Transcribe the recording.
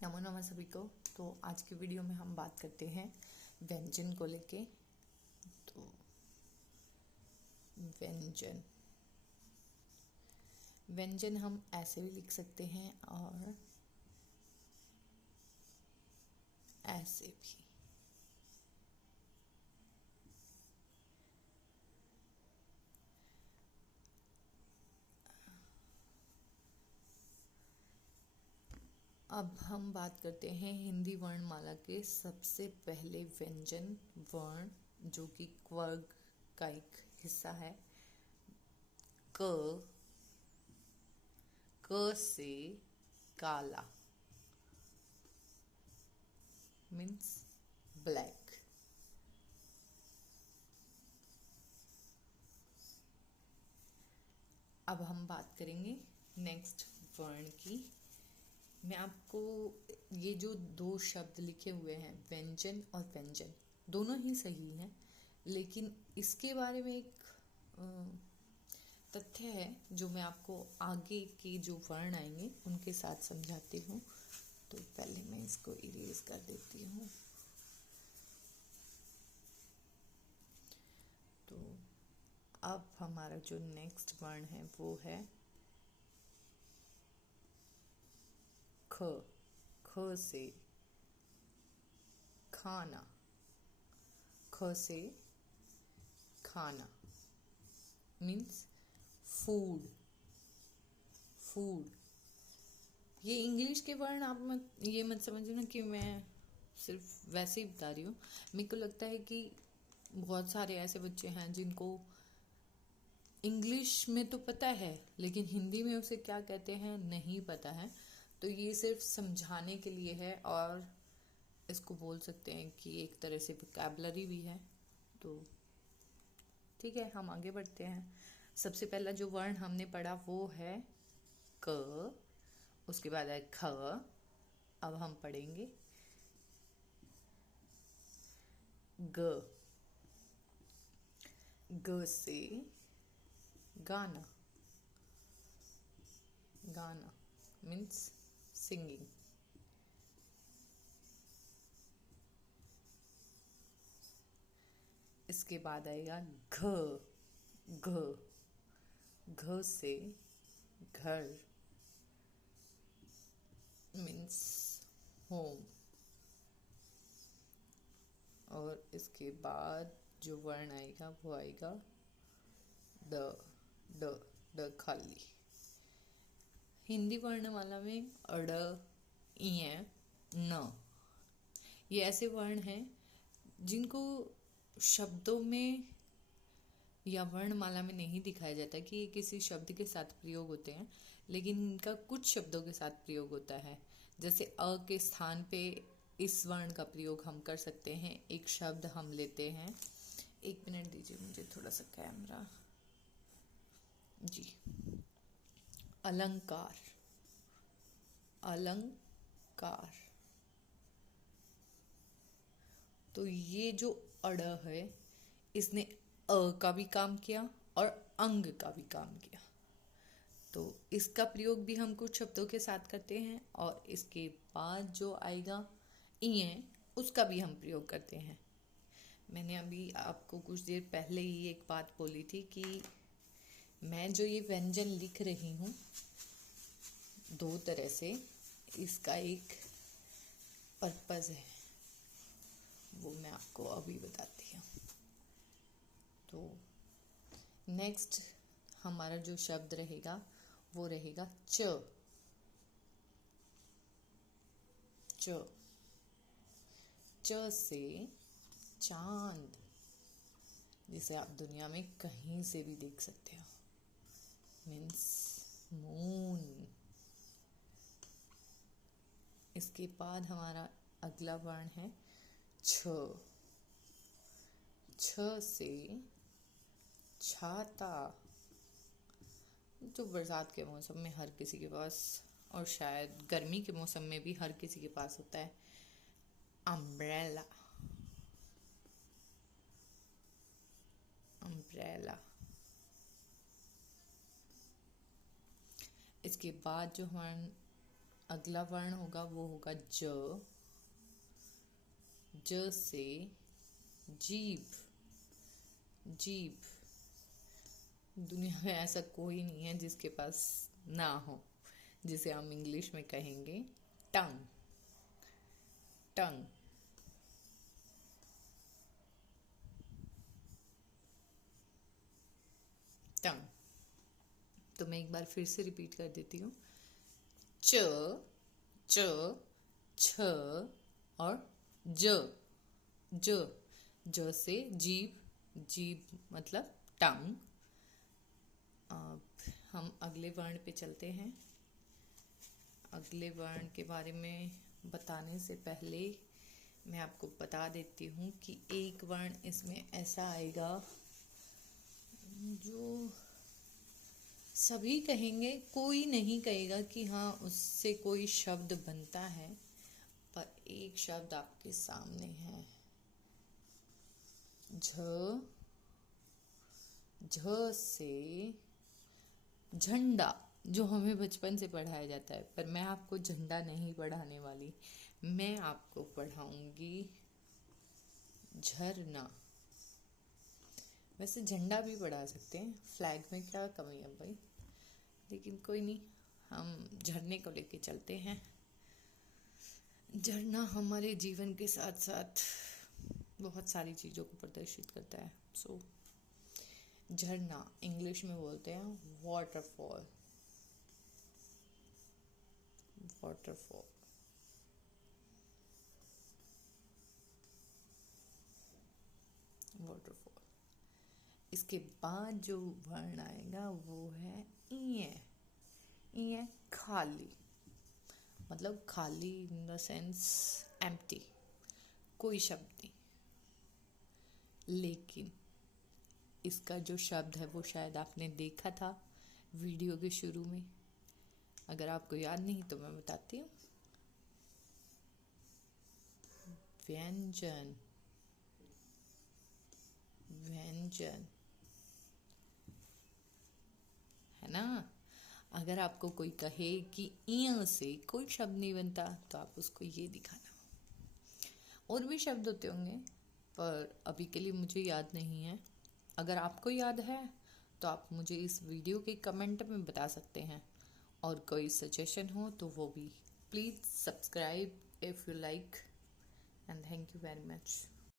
नमो नमः सभी को। तो आज की वीडियो में हम बात करते हैं व्यंजन को लेके। तो व्यंजन व्यंजन हम ऐसे भी लिख सकते हैं और ऐसे भी। अब हम बात करते हैं हिंदी वर्णमाला के सबसे पहले व्यंजन वर्ण जो कि क्वर्ग का एक हिस्सा है। क से काला मीन्स ब्लैक। अब हम बात करेंगे नेक्स्ट वर्ण की। मैं आपको ये जो दो शब्द लिखे हुए हैं व्यंजन और व्यंजन दोनों ही सही हैं, लेकिन इसके बारे में एक तथ्य है जो मैं आपको आगे के जो वर्ण आएंगे उनके साथ समझाती हूँ। तो पहले मैं इसको इरेज कर देती हूँ। तो अब हमारा जो नेक्स्ट वर्ण है वो है ख। ख से खाना। ख से खाना मीन्स फूड। फूड ये इंग्लिश के वर्ण आप मत समझना कि मैं सिर्फ वैसे ही बता रही हूँ। मेरे को लगता है कि बहुत सारे ऐसे बच्चे हैं जिनको इंग्लिश में तो पता है लेकिन हिंदी में उसे क्या कहते हैं नहीं पता है। तो ये सिर्फ समझाने के लिए है और इसको बोल सकते हैं कि एक तरह से वोकैबुलरी भी है। तो ठीक है, हम आगे बढ़ते हैं। सबसे पहला जो वर्ण हमने पढ़ा वो है क, उसके बाद है ख। अब हम पढ़ेंगे ग। ग से गाना। गाना मीन्स सिंगिंग। इसके बाद आएगा घ। घ घ से घर मीन्स होम। और इसके बाद जो वर्ण आएगा वो आएगा ड। ड ड खाली। हिंदी वर्णमाला में अड़, इय, न ये ऐसे वर्ण हैं जिनको शब्दों में या वर्णमाला में नहीं दिखाया जाता कि ये किसी शब्द के साथ प्रयोग होते हैं, लेकिन इनका कुछ शब्दों के साथ प्रयोग होता है। जैसे अ के स्थान पे इस वर्ण का प्रयोग हम कर सकते हैं। एक शब्द हम लेते हैं, एक मिनट दीजिए मुझे थोड़ा सा कैमरा जी। अलंकार। अलंकार तो ये जो अड़ है इसने अ का भी काम किया और अंग का भी काम किया। तो इसका प्रयोग भी हम कुछ शब्दों के साथ करते हैं और इसके बाद जो आएगा इए उसका भी हम प्रयोग करते हैं। मैंने अभी आपको कुछ देर पहले ही एक बात बोली थी कि मैं जो ये व्यंजन लिख रही हूँ दो तरह से, इसका एक पर्पस है, वो मैं आपको अभी बताती हूँ। तो नेक्स्ट हमारा जो शब्द रहेगा वो रहेगा च। च च से चांद, जिसे आप दुनिया में कहीं से भी देख सकते हो, मीन्स मून। इसके बाद हमारा अगला वर्ण है छ। छ से छाता, जो बरसात के मौसम में हर किसी के पास और शायद गर्मी के मौसम में भी हर किसी के पास होता है। अम्ब्रेला। अम्ब्रेला। इसके बाद जो हमारा अगला वर्ण होगा वो होगा ज। ज से जीभ। जीभ, दुनिया में ऐसा कोई नहीं है जिसके पास ना हो, जिसे हम इंग्लिश में कहेंगे टंग। टंग। टंग। तो मैं एक बार फिर से रिपीट कर देती हूँ। च, च, छ और ज। ज। ज से जीभ। जीभ मतलब टंग। अब हम अगले वर्ण पे चलते हैं। अगले वर्ण के बारे में बताने से पहले मैं आपको बता देती हूँ कि एक वर्ण इसमें ऐसा आएगा जो सभी कहेंगे, कोई नहीं कहेगा कि हाँ उससे कोई शब्द बनता है, पर एक शब्द आपके सामने है। झ। झ से झंडा, जो हमें बचपन से पढ़ाया जाता है, पर मैं आपको झंडा नहीं पढ़ाने वाली, मैं आपको पढ़ाऊंगी झरना। वैसे झंडा भी पढ़ा सकते हैं, फ्लैग में क्या कमी है भाई, लेकिन कोई नहीं, हम झरने को लेके चलते हैं। झरना हमारे जीवन के साथ साथ बहुत सारी चीज़ों को प्रदर्शित करता है। सो झरना इंग्लिश में बोलते हैं वाटरफॉल। वाटरफॉल। वाटरफॉल। इसके बाद जो वर्ण आएगा वो है इए। इए खाली, मतलब खाली इन द सेंस एम्प्टी, कोई शब्द नहीं। लेकिन इसका जो शब्द है वो शायद आपने देखा था वीडियो के शुरू में। अगर आपको याद नहीं तो मैं बताती हूँ। व्यंजन। व्यंजन, है ना। अगर आपको कोई कहे कि इया से कोई शब्द नहीं बनता तो आप उसको ये दिखाना। और भी शब्द होते होंगे पर अभी के लिए मुझे याद नहीं है। अगर आपको याद है तो आप मुझे इस वीडियो के कमेंट में बता सकते हैं, और कोई सजेशन हो तो वो भी। Please subscribe if you like, and thank you very much.